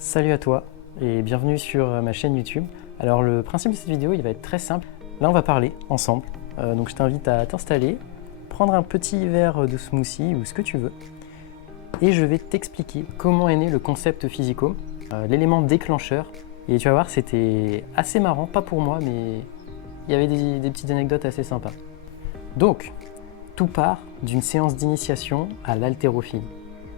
Salut à toi et bienvenue sur ma chaîne YouTube. Alors le principe de cette vidéo il va être très simple. Là on va parler ensemble, donc je t'invite à t'installer, prendre un petit verre de smoothie ou ce que tu veux et je vais t'expliquer comment est né le concept Physicome, l'élément déclencheur. Et tu vas voir, c'était assez marrant, pas pour moi mais il y avait des petites anecdotes assez sympas. Donc tout part d'une séance d'initiation à l'haltérophilie.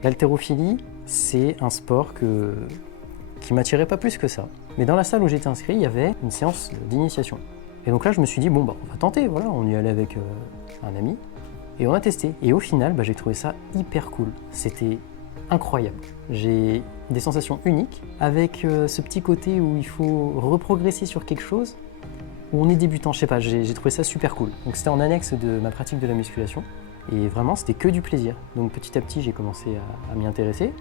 L'haltérophilie, c'est un sport qui m'attirait pas plus que ça. Mais dans la salle où j'étais inscrit, il y avait une séance d'initiation. Et donc là, je me suis dit, bon, bah, on va tenter, voilà, on y allait avec un ami. Et on a testé. Et au final, j'ai trouvé ça hyper cool. C'était incroyable. J'ai des sensations uniques, avec ce petit côté où il faut reprogresser sur quelque chose, où on est débutant, je sais pas, j'ai trouvé ça super cool. Donc c'était en annexe de ma pratique de la musculation. Et vraiment, c'était que du plaisir. Donc petit à petit, j'ai commencé à m'y intéresser.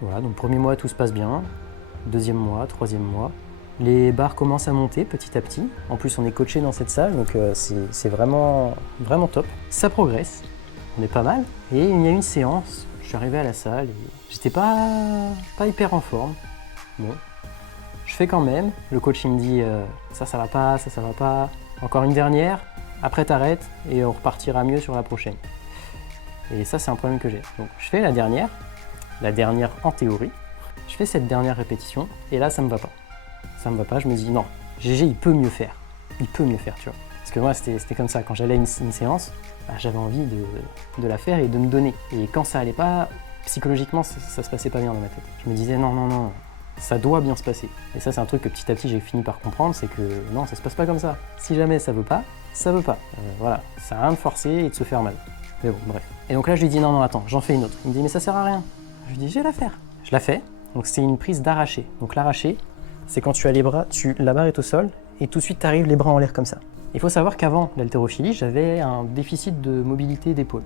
Voilà, donc premier mois, tout se passe bien. Deuxième mois, troisième mois. Les barres commencent à monter petit à petit. En plus, on est coaché dans cette salle, donc c'est vraiment top. Ça progresse, on est pas mal. Et il y a une séance, je suis arrivé à la salle et j'étais pas hyper en forme. Bon, je fais quand même. Le coach il me dit ça va pas, ça va pas. Encore une dernière, après t'arrêtes et on repartira mieux sur la prochaine. Et ça, c'est un problème que j'ai. Donc je fais la dernière en théorie. Je fais cette dernière répétition et là ça me va pas. Ça me va pas, je me dis non, GG il peut mieux faire. Il peut mieux faire, tu vois. Parce que moi c'était comme ça, quand j'allais à une séance, j'avais envie de la faire et de me donner. Et quand ça allait pas, psychologiquement ça se passait pas bien dans ma tête. Je me disais non, ça doit bien se passer. Et ça c'est un truc que petit à petit j'ai fini par comprendre, c'est que non, ça se passe pas comme ça. Si jamais ça veut pas, ça veut pas. Voilà, ça a rien de forcer et de se faire mal. Mais bon, bref. Et donc là je lui dis non, attends, j'en fais une autre. Il me dit mais ça sert à rien. Je lui dis je vais la faire. Je la fais. Donc c'est une prise d'arraché. Donc l'arraché, c'est quand tu as les bras, la barre est au sol et tout de suite tu arrives les bras en l'air comme ça. Il faut savoir qu'avant l'haltérophilie, j'avais un déficit de mobilité d'épaule.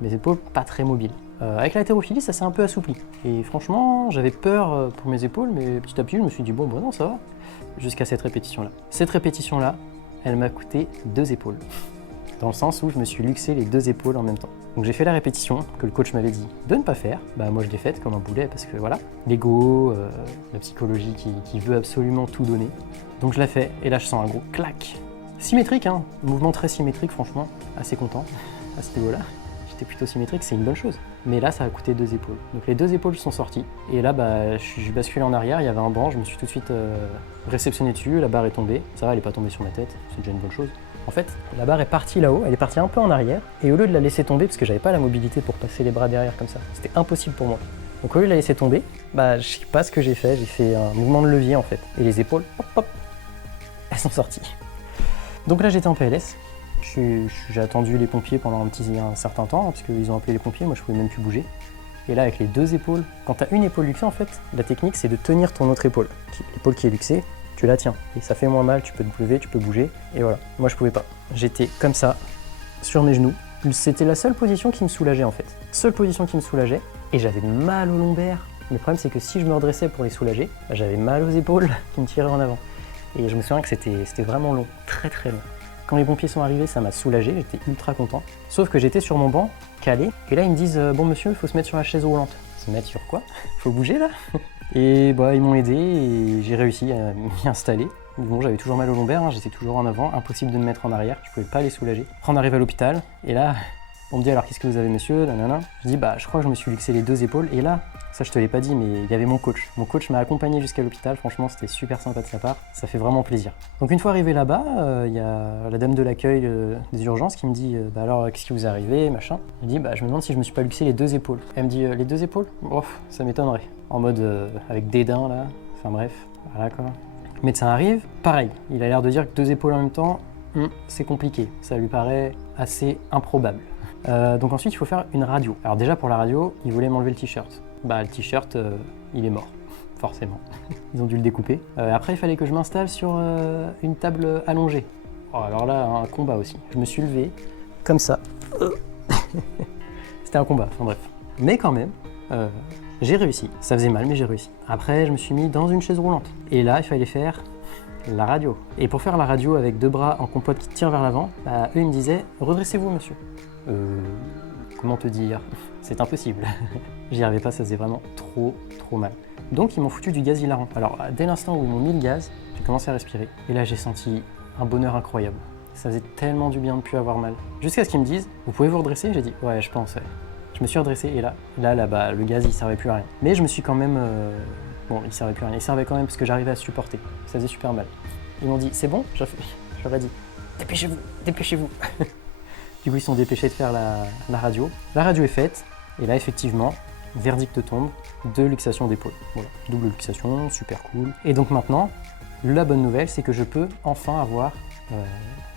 Mes épaules pas très mobiles. Avec l'haltérophilie, ça s'est un peu assoupli. Et franchement, j'avais peur pour mes épaules, mais petit à petit, je me suis dit bon, non, ça va. Jusqu'à cette répétition-là. Cette répétition-là, elle m'a coûté 2 épaules. Dans le sens où je me suis luxé les 2 épaules en même temps. Donc j'ai fait la répétition que le coach m'avait dit de ne pas faire. Bah moi je l'ai faite comme un boulet parce que voilà, l'ego, la psychologie qui veut absolument tout donner. Donc je la fais et là je sens un gros clac. Symétrique, hein, mouvement très symétrique franchement, assez content à ce niveau-là. J'étais plutôt symétrique, c'est une bonne chose. Mais là ça a coûté 2 épaules. Donc les 2 épaules sont sorties et là j'ai basculé en arrière, il y avait un banc, je me suis tout de suite réceptionné dessus, la barre est tombée. Ça va, elle n'est pas tombée sur ma tête, c'est déjà une bonne chose. En fait, la barre est partie là-haut, elle est partie un peu en arrière, et au lieu de la laisser tomber, parce que j'avais pas la mobilité pour passer les bras derrière comme ça, c'était impossible pour moi. Donc au lieu de la laisser tomber, je sais pas ce que j'ai fait un mouvement de levier en fait, et les épaules, hop, elles sont sorties. Donc là j'étais en PLS, j'ai attendu les pompiers pendant un certain temps, parce qu'ils ont appelé les pompiers, moi je pouvais même plus bouger. Et là avec les 2 épaules, quand tu as une épaule luxée en fait, la technique c'est de tenir ton autre épaule, l'épaule qui est luxée, tu la tiens et ça fait moins mal, tu peux te lever, tu peux bouger et voilà. Moi je pouvais pas, j'étais comme ça sur mes genoux, c'était la seule position qui me soulageait en fait, seule position qui me soulageait et j'avais mal aux lombaires. Le problème c'est que si je me redressais pour les soulager, j'avais mal aux épaules qui me tiraient en avant et je me souviens que c'était vraiment long, très long. Quand les pompiers sont arrivés, ça m'a soulagé, j'étais ultra content, sauf que j'étais sur mon banc calé et là ils me disent bon monsieur, il faut se mettre sur la chaise roulante. Se mettre sur quoi? Faut bouger là? Et ils m'ont aidé et j'ai réussi à m'y installer. Bon, j'avais toujours mal aux lombaires, hein, j'étais toujours en avant, impossible de me mettre en arrière, je pouvais pas les soulager. Après on arrive à l'hôpital et là, on me dit alors qu'est-ce que vous avez monsieur? Nanana. Je dis je crois que je me suis luxé les 2 épaules et là, ça je te l'ai pas dit mais il y avait mon coach. Mon coach m'a accompagné jusqu'à l'hôpital, franchement c'était super sympa de sa part, ça fait vraiment plaisir. Donc une fois arrivé là-bas, il y a la dame de l'accueil des urgences qui me dit alors qu'est-ce qui vous est arrivé, machin. Je dis je me demande si je me suis pas luxé les 2 épaules. Elle me dit les 2 épaules? Oh, ça m'étonnerait. En mode avec dédain là, enfin bref, voilà quoi. Le médecin arrive, pareil, il a l'air de dire que 2 épaules en même temps, c'est compliqué, ça lui paraît assez improbable. Donc ensuite il faut faire une radio. Alors déjà pour la radio, ils voulaient m'enlever le t-shirt. Le t-shirt, il est mort, forcément. Ils ont dû le découper. Après il fallait que je m'installe sur une table allongée. Oh, alors là, un combat aussi. Je me suis levé, comme ça. C'était un combat, enfin bref. Mais quand même, j'ai réussi. Ça faisait mal, mais j'ai réussi. Après, je me suis mis dans une chaise roulante. Et là, il fallait faire la radio. Et pour faire la radio avec 2 bras en compote qui tirent vers l'avant, eux, ils me disaient « Redressez-vous, monsieur ». Comment te dire? C'est impossible. J'y arrivais pas, ça faisait vraiment trop mal. Donc ils m'ont foutu du gaz hilarant. Alors dès l'instant où ils m'ont mis le gaz, j'ai commencé à respirer. Et là j'ai senti un bonheur incroyable. Ça faisait tellement du bien de ne plus avoir mal. Jusqu'à ce qu'ils me disent, vous pouvez vous redresser? J'ai dit, ouais, je pense. Ouais. Je me suis redressé et là, bah, le gaz il servait plus à rien. Mais je me suis quand même... Bon, il servait plus à rien. Il servait quand même parce que j'arrivais à supporter. Ça faisait super mal. Ils m'ont dit, c'est bon? J'aurais dit, dépêchez-vous, dépêchez-vous. Du coup, ils sont dépêchés de faire la radio. La radio est faite et là, effectivement, verdict tombe de luxation d'épaule. Voilà, double luxation, super cool. Et donc maintenant, la bonne nouvelle, c'est que je peux enfin avoir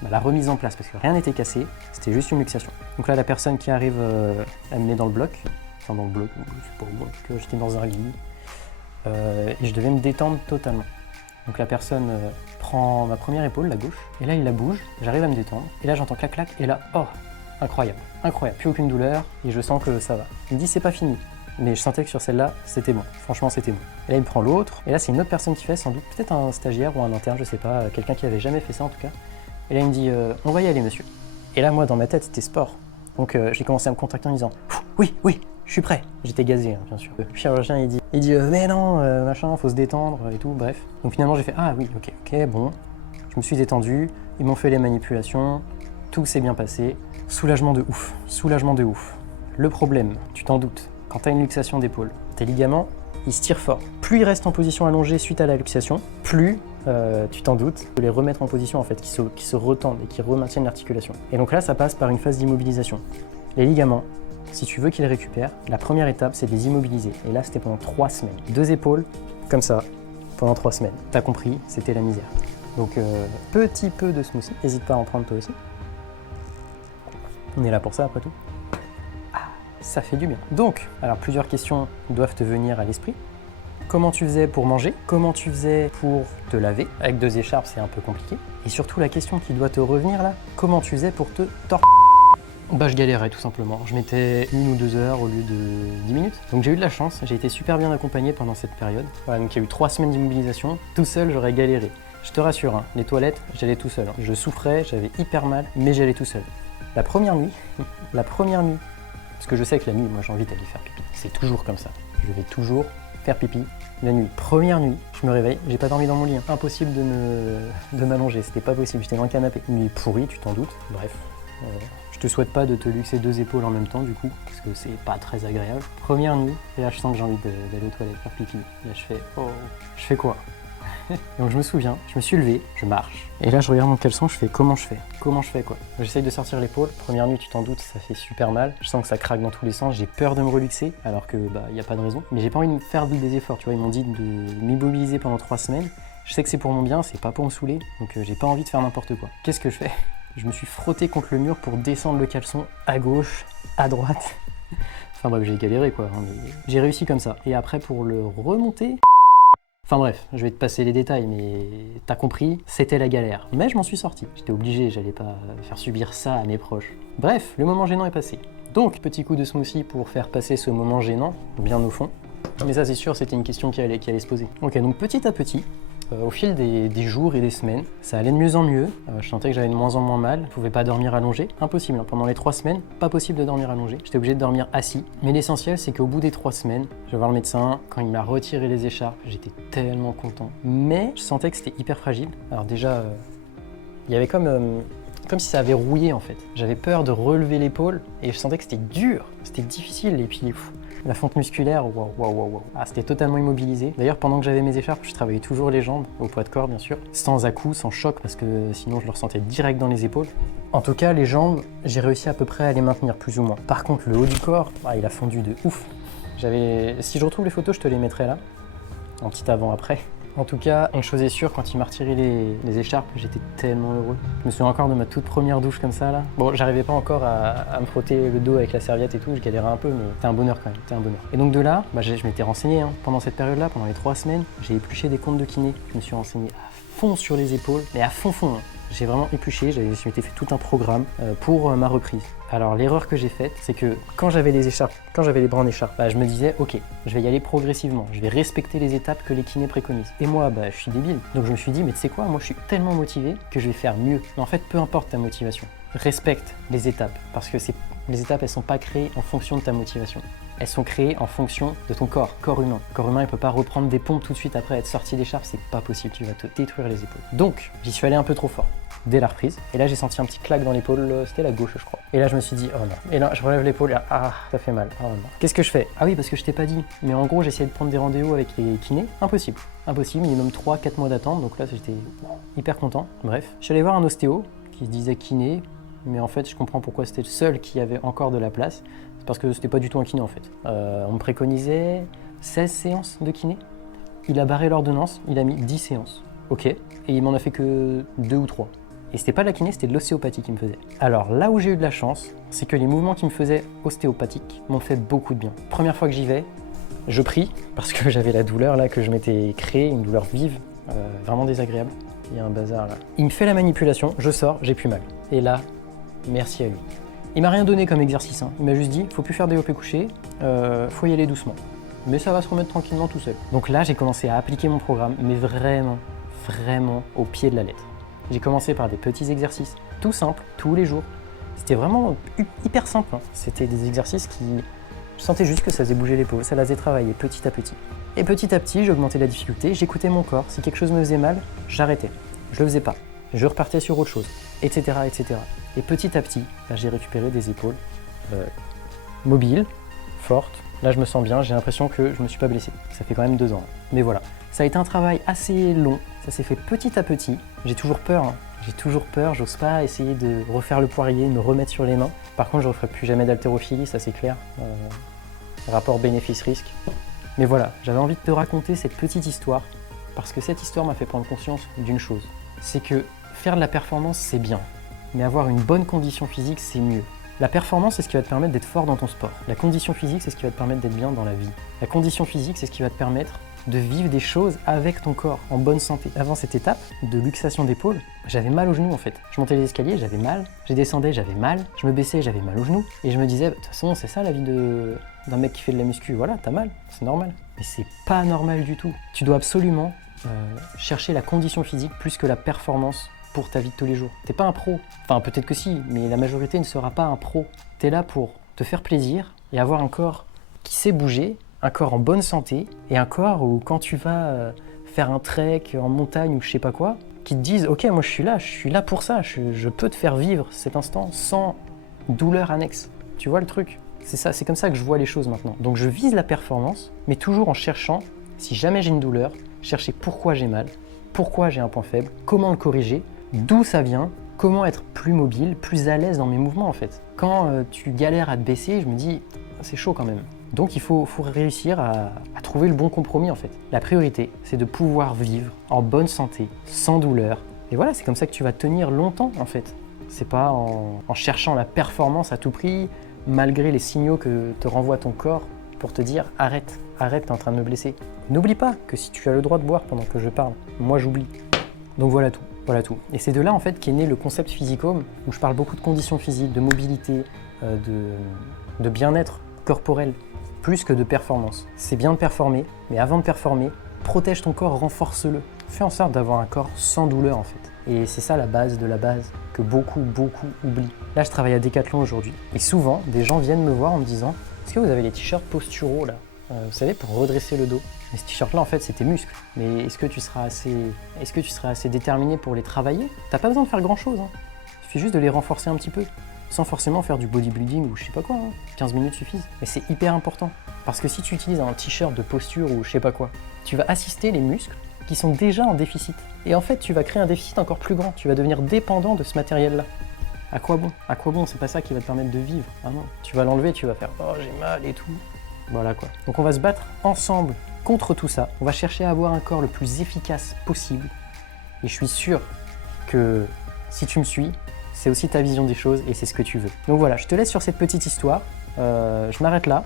la remise en place parce que rien n'était cassé, c'était juste une luxation. Donc là, la personne qui arrive, elle me met dans le bloc, enfin dans le bloc, je sais pas où, que j'étais dans un lit et je devais me détendre totalement. Donc la personne prend ma première épaule, la gauche, et là il la bouge, j'arrive à me détendre, et là j'entends clac clac, et là, oh, incroyable, incroyable, plus aucune douleur, et je sens que ça va. Il me dit c'est pas fini, mais je sentais que sur celle-là, c'était bon, franchement c'était bon. Et là il me prend l'autre, et là c'est une autre personne qui fait, sans doute peut-être un stagiaire ou un interne, je sais pas, quelqu'un qui avait jamais fait ça en tout cas. Et là il me dit on va y aller monsieur. Et là moi dans ma tête c'était sport, donc j'ai commencé à me contracter en disant oui, oui, je suis prêt. J'étais gazé, hein, bien sûr. Le chirurgien, il dit mais non, machin, faut se détendre et tout, bref. Donc finalement, j'ai fait ah oui, ok, bon. Je me suis détendu, ils m'ont fait les manipulations, tout s'est bien passé. Soulagement de ouf, soulagement de ouf. Le problème, tu t'en doutes, quand tu as une luxation d'épaule, tes ligaments, ils se tirent fort. Plus ils restent en position allongée suite à la luxation, plus, tu t'en doutes, de les remettre en position en fait, qui se retendent et qui remaintiennent l'articulation. Et donc là, ça passe par une phase d'immobilisation. Les ligaments, si tu veux qu'ils récupèrent, la première étape, c'est de les immobiliser. Et là, c'était pendant 3 semaines. 2 épaules, comme ça, pendant 3 semaines. T'as compris, c'était la misère. Donc, petit peu de smoothie. N'hésite pas à en prendre toi aussi. On est là pour ça, après tout. Ah, ça fait du bien. Donc, alors plusieurs questions doivent te venir à l'esprit. Comment tu faisais pour manger? Comment tu faisais pour te laver? Avec 2 écharpes, c'est un peu compliqué. Et surtout, la question qui doit te revenir là, comment tu faisais pour te torcher? Bah je galérais tout simplement, je mettais 1 ou 2 heures au lieu de 10 minutes. Donc j'ai eu de la chance, j'ai été super bien accompagné pendant cette période. Voilà, donc il y a eu 3 semaines d'immobilisation, tout seul j'aurais galéré. Je te rassure, hein, les toilettes, j'allais tout seul. Je souffrais, j'avais hyper mal, mais j'allais tout seul. La première nuit, parce que je sais que la nuit, moi j'ai envie d'aller faire pipi. C'est toujours comme ça, je vais toujours faire pipi la nuit. Première nuit, je me réveille, j'ai pas dormi dans mon lit. Hein. Impossible de m'allonger, c'était pas possible, j'étais dans le canapé. Nuit pourrie, tu t'en doutes, bref. Je te souhaite pas de te luxer 2 épaules en même temps du coup, parce que c'est pas très agréable. Première nuit, et là je sens que j'ai envie d'aller aux toilettes faire pipi. Là je fais, oh, je fais quoi? Donc je me souviens, je me suis levé, je marche. Et là je regarde mon caleçon, je fais comment je fais? Comment je fais quoi? J'essaye de sortir l'épaule, première nuit tu t'en doutes, ça fait super mal. Je sens que ça craque dans tous les sens, j'ai peur de me reluxer, alors que bah y a pas de raison. Mais j'ai pas envie de me faire des efforts, tu vois, ils m'ont dit de m'immobiliser pendant 3 semaines. Je sais que c'est pour mon bien, c'est pas pour me saouler, donc j'ai pas envie de faire n'importe quoi. Qu'est-ce que je fais? Je me suis frotté contre le mur pour descendre le caleçon à gauche, à droite. Enfin bref, j'ai galéré quoi, hein, mais j'ai réussi comme ça. Et après pour le remonter... Enfin bref, je vais te passer les détails, mais t'as compris, c'était la galère. Mais je m'en suis sorti. J'étais obligé, j'allais pas faire subir ça à mes proches. Bref, le moment gênant est passé. Donc, petit coup de smoothie pour faire passer ce moment gênant, bien au fond. Mais ça c'est sûr, c'était une question qui allait se poser. Ok, donc petit à petit, au fil des jours et des semaines, ça allait de mieux en mieux. Je sentais que j'avais de moins en moins mal. Je pouvais pas dormir allongé. Impossible. Hein. Pendant les 3 semaines, pas possible de dormir allongé. J'étais obligé de dormir assis. Mais l'essentiel, c'est qu'au bout des 3 semaines, je vais voir le médecin. Quand il m'a retiré les écharpes, j'étais tellement content. Mais je sentais que c'était hyper fragile. Alors déjà, il y avait comme si ça avait rouillé en fait. J'avais peur de relever l'épaule et je sentais que c'était dur. C'était difficile et puis... La fonte musculaire, waouh. Ah, c'était totalement immobilisé. D'ailleurs, pendant que j'avais mes écharpes, je travaillais toujours les jambes, au poids de corps bien sûr, sans à-coups, sans choc, parce que sinon je le ressentais direct dans les épaules. En tout cas, les jambes, j'ai réussi à peu près à les maintenir plus ou moins. Par contre, le haut du corps, il a fondu de ouf. Si je retrouve les photos, je te les mettrai là, en petit avant-après. En tout cas, une chose est sûre, quand il m'a retiré les écharpes, j'étais tellement heureux. Je me souviens encore de ma toute première douche comme ça là. Bon, j'arrivais pas encore à me frotter le dos avec la serviette et tout, je galérais un peu, mais c'était un bonheur quand même, c'était un bonheur. Et donc de là, je m'étais renseigné hein. Pendant cette période-là, pendant les 3 semaines, j'ai épluché des comptes de kiné. Je me suis renseigné à fond sur les épaules, mais à fond hein. J'ai vraiment épluché, je m'étais fait tout un programme pour ma reprise. Alors l'erreur que j'ai faite, c'est que quand j'avais les écharpes, quand j'avais les bras en écharpe, je me disais ok, je vais y aller progressivement, je vais respecter les étapes que les kinés préconisent. Et moi, je suis débile. Donc je me suis dit, mais tu sais quoi, moi je suis tellement motivé que je vais faire mieux. Mais en fait, peu importe ta motivation, respecte les étapes, parce que les étapes, elles sont pas créées en fonction de ta motivation. elles sont créées en fonction de ton corps humain. Le corps humain, il peut pas reprendre des pompes tout de suite après être sorti d'écharpe, c'est pas possible, tu vas te détruire les épaules. Donc, j'y suis allé un peu trop fort dès la reprise. Et là, j'ai senti un petit claque dans l'épaule, c'était la gauche, je crois. Et là, je me suis dit, oh non. Et là, je relève l'épaule, et là, ça fait mal. Oh non. Qu'est-ce que je fais? Ah oui, parce que je t'ai pas dit. Mais en gros, j'ai essayé de prendre des rendez-vous avec les kinés. Impossible. Impossible, minimum 3-4 mois d'attente. Donc là, j'étais hyper content. Bref, je suis allé voir un ostéo qui se disait kiné. Mais en fait, je comprends pourquoi c'était le seul qui avait encore de la place. C'est parce que c'était pas du tout un kiné, en fait. On me préconisait 16 séances de kiné. Il a barré l'ordonnance, il a mis 10 séances. Ok. Et il m'en a fait que 2 ou 3. Et c'était pas de la kiné, c'était de l'ostéopathie qui me faisait. Alors là où j'ai eu de la chance, c'est que les mouvements qui me faisaient ostéopathiques m'ont fait beaucoup de bien. Première fois que j'y vais, je prie, parce que j'avais la douleur là que je m'étais créée, une douleur vive, vraiment désagréable. Il y a un bazar là. Il me fait la manipulation, je sors, j'ai plus mal. Et là, merci à lui. Il m'a rien donné comme exercice, hein. Il m'a juste dit, faut plus faire développé couché, faut y aller doucement. Mais ça va se remettre tranquillement tout seul. Donc là, j'ai commencé à appliquer mon programme, mais vraiment au pied de la lettre. J'ai commencé par des petits exercices, tout simples, tous les jours. C'était vraiment hyper simple, hein. C'était des exercices qui... Je sentais juste que ça faisait bouger l'épaule, ça la faisait travailler petit à petit. Et petit à petit, j'augmentais la difficulté, j'écoutais mon corps. Si quelque chose me faisait mal, j'arrêtais. Je le faisais pas. Je repartais sur autre chose, etc. etc. Et petit à petit, là, j'ai récupéré des épaules mobiles, fortes. Là, je me sens bien, j'ai l'impression que je me suis pas blessé. Ça fait quand même 2 ans. Mais voilà, ça a été un travail assez long. Ça s'est fait petit à petit. J'ai toujours peur, hein. J'ai toujours peur. J'ose pas essayer de refaire le poirier, de me remettre sur les mains. Par contre, je ne referai plus jamais d'haltérophilie, ça c'est clair. Rapport bénéfice-risque. Mais voilà, j'avais envie de te raconter cette petite histoire parce que cette histoire m'a fait prendre conscience d'une chose. C'est que faire de la performance, c'est bien. Mais avoir une bonne condition physique, c'est mieux. La performance, c'est ce qui va te permettre d'être fort dans ton sport. La condition physique, c'est ce qui va te permettre d'être bien dans la vie. La condition physique, c'est ce qui va te permettre de vivre des choses avec ton corps, en bonne santé. Avant cette étape de luxation d'épaule, j'avais mal aux genoux en fait. Je montais les escaliers, j'avais mal. Je descendais, j'avais mal. Je me baissais, j'avais mal aux genoux. Et je me disais, de toute façon, c'est ça la vie d'un mec qui fait de la muscu. Voilà, t'as mal, c'est normal. Mais c'est pas normal du tout. Tu dois absolument chercher la condition physique plus que la performance pour ta vie de tous les jours. T'es pas un pro. Enfin, peut-être que si, mais la majorité ne sera pas un pro. T'es là pour te faire plaisir et avoir un corps qui sait bouger, un corps en bonne santé et un corps où quand tu vas faire un trek en montagne ou je sais pas quoi, qui te disent ok, moi je suis là pour ça, je peux te faire vivre cet instant sans douleur annexe. Tu vois le truc? C'est ça, c'est comme ça que je vois les choses maintenant. Donc je vise la performance, mais toujours en cherchant, si jamais j'ai une douleur, chercher pourquoi j'ai mal, pourquoi j'ai un point faible, comment le corriger, d'où ça vient, comment être plus mobile, plus à l'aise dans mes mouvements en fait. Quand tu galères à te baisser, je me dis c'est chaud quand même. Donc il faut réussir à trouver le bon compromis en fait. La priorité, c'est de pouvoir vivre en bonne santé, sans douleur. Et voilà, c'est comme ça que tu vas tenir longtemps en fait. C'est pas en cherchant la performance à tout prix, malgré les signaux que te renvoie ton corps pour te dire arrête, t'es en train de me blesser. N'oublie pas que si tu as le droit de boire pendant que je parle, moi j'oublie. Donc voilà tout. Voilà tout. Et c'est de là en fait qu'est né le concept Physicome, où je parle beaucoup de conditions physiques, de mobilité, de bien-être corporel, plus que de performance. C'est bien de performer, mais avant de performer, protège ton corps, renforce-le. Fais en sorte d'avoir un corps sans douleur en fait. Et c'est ça la base de la base que beaucoup oublient. Là, je travaille à Decathlon aujourd'hui. Et souvent, des gens viennent me voir en me disant « Est-ce que vous avez les t-shirts posturaux là vous savez, pour redresser le dos ?» Mais ce t-shirt là, en fait, c'est tes muscles. Mais est-ce que tu seras assez déterminé pour les travailler? T'as pas besoin de faire grand-chose, hein. Il suffit juste de les renforcer un petit peu, sans forcément faire du bodybuilding ou je sais pas quoi, hein. 15 minutes suffisent. Mais c'est hyper important. Parce que si tu utilises un t-shirt de posture ou je sais pas quoi, tu vas assister les muscles qui sont déjà en déficit. Et en fait, tu vas créer un déficit encore plus grand. Tu vas devenir dépendant de ce matériel-là. À quoi bon? À quoi bon? C'est pas ça qui va te permettre de vivre. Ah non. Tu vas l'enlever, tu vas faire « Oh, j'ai mal et tout ». Voilà quoi. Donc on va se battre ensemble contre tout ça. On va chercher à avoir un corps le plus efficace possible. Et je suis sûr que si tu me suis, c'est aussi ta vision des choses et c'est ce que tu veux. Donc voilà, je te laisse sur cette petite histoire. Je m'arrête là.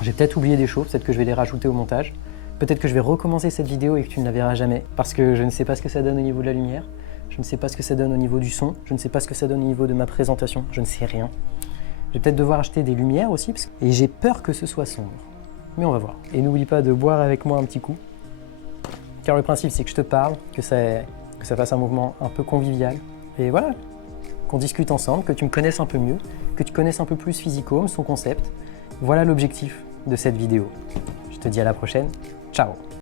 J'ai peut-être oublié des choses, peut-être que je vais les rajouter au montage. Peut-être que je vais recommencer cette vidéo et que tu ne la verras jamais parce que je ne sais pas ce que ça donne au niveau de la lumière. Je ne sais pas ce que ça donne au niveau du son. Je ne sais pas ce que ça donne au niveau de ma présentation. Je ne sais rien. Je vais peut-être devoir acheter des lumières aussi et j'ai peur que ce soit sombre. Mais on va voir. Et n'oublie pas de boire avec moi un petit coup. Car le principe, c'est que je te parle, que ça fasse un mouvement un peu convivial. Et voilà, qu'on discute ensemble, que tu me connaisses un peu mieux, que tu connaisses un peu plus Physicome, son concept. Voilà l'objectif. de cette vidéo. Je te dis à la prochaine. Ciao!